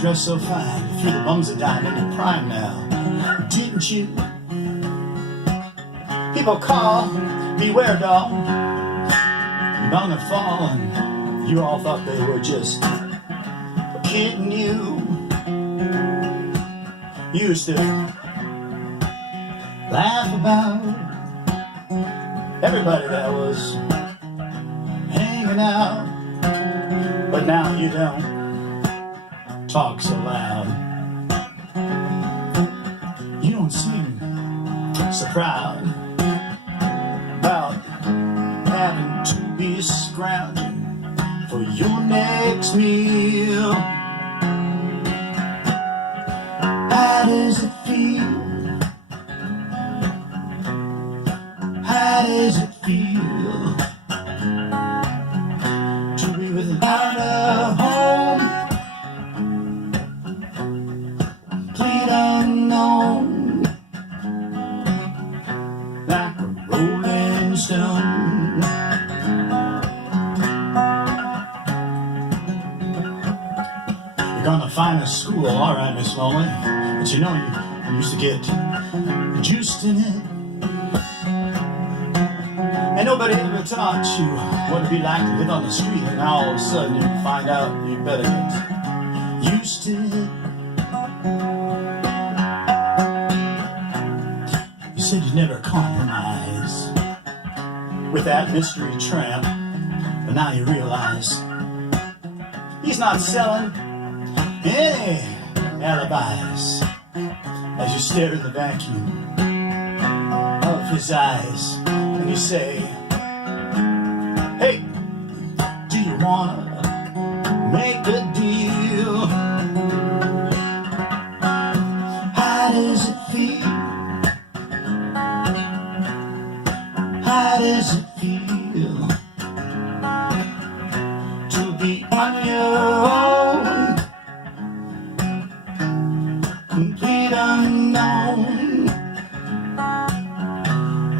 dressed so fine, you threw the bums a dime in your prime now, didn't you? People call, beware doll, you're bound to fall, and you all thought they were just kidding you. You used to laugh about everybody that was hanging out, but now you don't talk so loud. You don't seem so proud about having to be scrounging for your next meal. How does it feel? How does it feel to be without a home, complete unknown, like a rolling stone? You're gonna find a school, all right, Miss Lonely, but you know you used to get juiced in it. And nobody ever taught you what it'd be like to live on the street, and now all of a sudden you find out you better get used to it. You said you'd never compromise with that mystery tramp, but now you realize he's not selling any alibis as you stare at the vacuum of his eyes. And you say, hey, do you wanna make a deal? How does it feel? How does it feel to be on your own, complete unknown,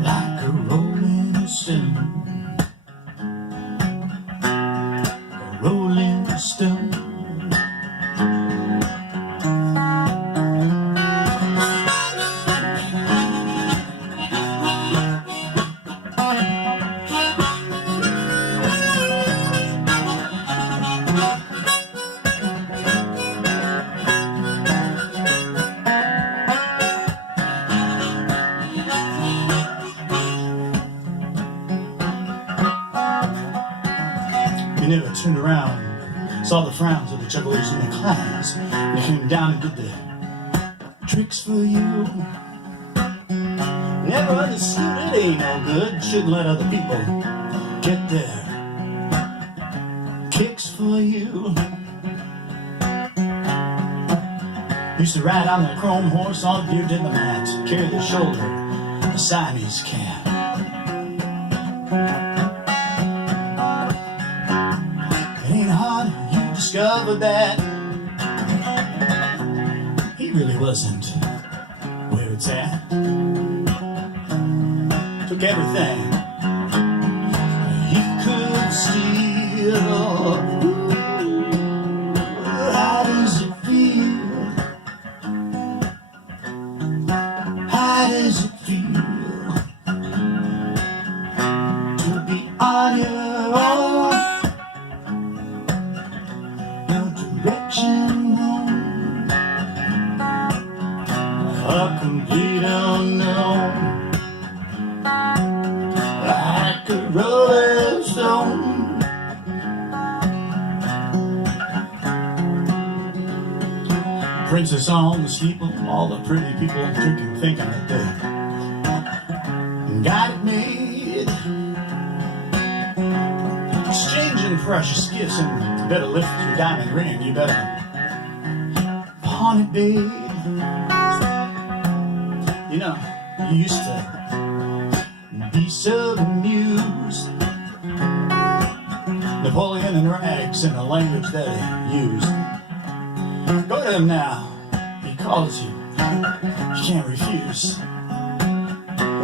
like a rolling stone, a rolling stone? You never turned around, saw the frowns of the jugglers in the clowns, and they came down and did the tricks for you. Never understood it ain't no good, shouldn't let other people get their kicks for you. Used to ride on the chrome horse, all beard in the mat, carry the shoulder, a Siamese cat. Discovered that he really wasn't where it's at. Took everything he could steal. How does it feel? How does it feel to be on your own? Direction home, a complete unknown, like a rolling stone. Princess on the steeple, all the pretty people drinking, thinking that they got it made, exchanging precious gifts, and you better lift your diamond ring, you better pawn it, babe. You know, you used to be so amused. Napoleon in rags and the language that he used. Go to him now, he calls you, you can't refuse.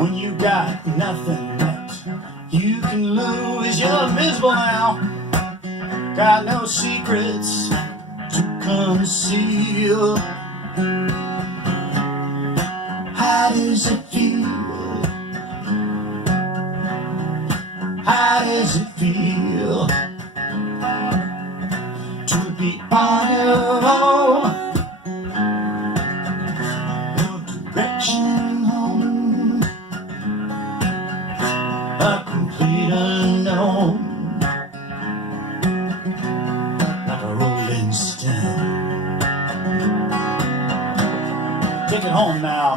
When you got nothing that you can lose, you're miserable now. Got no secrets to conceal. How does it feel? How does it feel to be on your own? No direction home, a complete unknown, like a rolling stone. Take it home now.